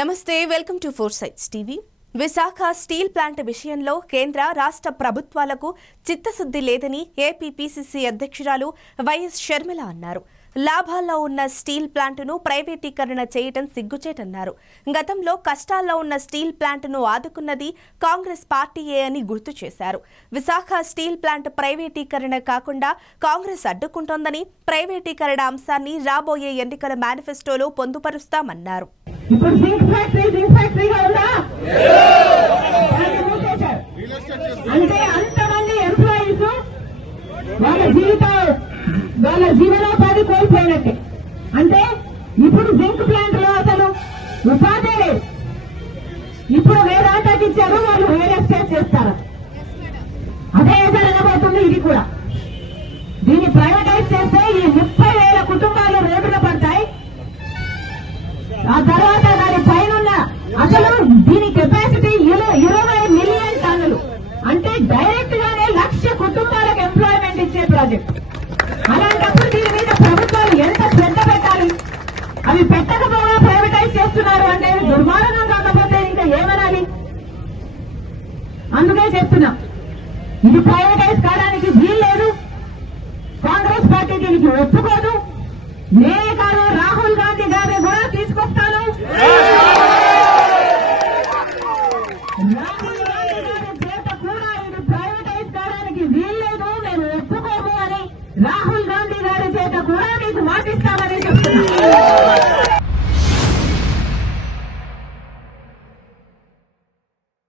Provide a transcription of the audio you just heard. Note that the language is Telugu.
నమస్తే welcome to four sides TV. Visakha steel plant విషయంలో కేంద్ర రాష్ట్ర ప్రభుత్వాలకు చిత్తశుద్ధి లేదని ఏపీ పీసీసీ అధ్యక్షురాలు వైఎస్ షర్మిల అన్నారు। లాభాల్లో ఉన్న స్టీల్ ప్లాంట్ను ప్రైవేటీకరణ చేయడం సిగ్గుచేటన్నారు। గతంలో కష్టాల్లో ఉన్న స్టీల్ ప్లాంట్ను ఆదుకున్నది కాంగ్రెస్ పార్టీయే అని గుర్తు చేశారు। విశాఖ స్టీల్ ప్లాంట్ ప్రైవేటీకరణ కాకుండా కాంగ్రెస్ అడ్డుకుంటోందని, ప్రైవేటీకరణ అంశాన్ని రాబోయే ఎన్నికల మేనిఫెస్టోలో పొందుపరుస్తామన్నారు। ఇప్పుడు జింక్ ఫ్యాక్టరీగా ఉందా? అంటే అంతమంది ఎంప్లాయీస్ వాళ్ళ జీవనోపాధి కోల్పోయినట్టే। అంటే ఇప్పుడు జింక్ ప్లాంట్ లో అసలు ఉపాధి లేదు। ఇప్పుడు వేదాంతకి ఇచ్చారు, వాళ్ళు రియల్ ఎస్టేట్ చేస్తారు। అదే జరగబోతుంది ఇది కూడా। దీన్ని ప్రైవేటైజ్ చేస్తే ఈ 30,000 కుటుంబాలు రోడ్డున పడతాయి। ఆ తర్వాత దాని పైన అసలు దీని కెపాసిటీ 20 మిలియన్ టన్నులు, అంటే డైరెక్ట్ గానే 1,00,000 కుటుంబాలకు ఎంప్లాయ్మెంట్ ఇచ్చే ప్రాజెక్ట్। అలాంటప్పుడు దీని మీద ప్రభుత్వాలు ఎంత శ్రద్ధ పెట్టాలి? అవి పెట్టకపోగా ప్రైవేటైజ్ చేస్తున్నారు అంటే దుర్మార్గం కాకపోతే ఇంకా ఏమనాలి? అందుకే చెప్తున్నా, ఇది ప్రైవేటైజ్ కావడానికి వీల్లేదు। కాంగ్రెస్ పార్టీ దీనికి ఒప్పుకోదు। నేనే కాదు, రాహుల్ గాంధీ గారిని కూడా తీసుకొస్తాను। రాహుల్ గాంధీ గారి చేత కూడా ఇది ప్రైవేటైజ్ కావడానికి వీల్లేదు, మేము ఒప్పుకోము అని రాహుల్ గాంధీ గారి చేత కూడా మీకు మాటిస్తామని చెప్తున్నాను।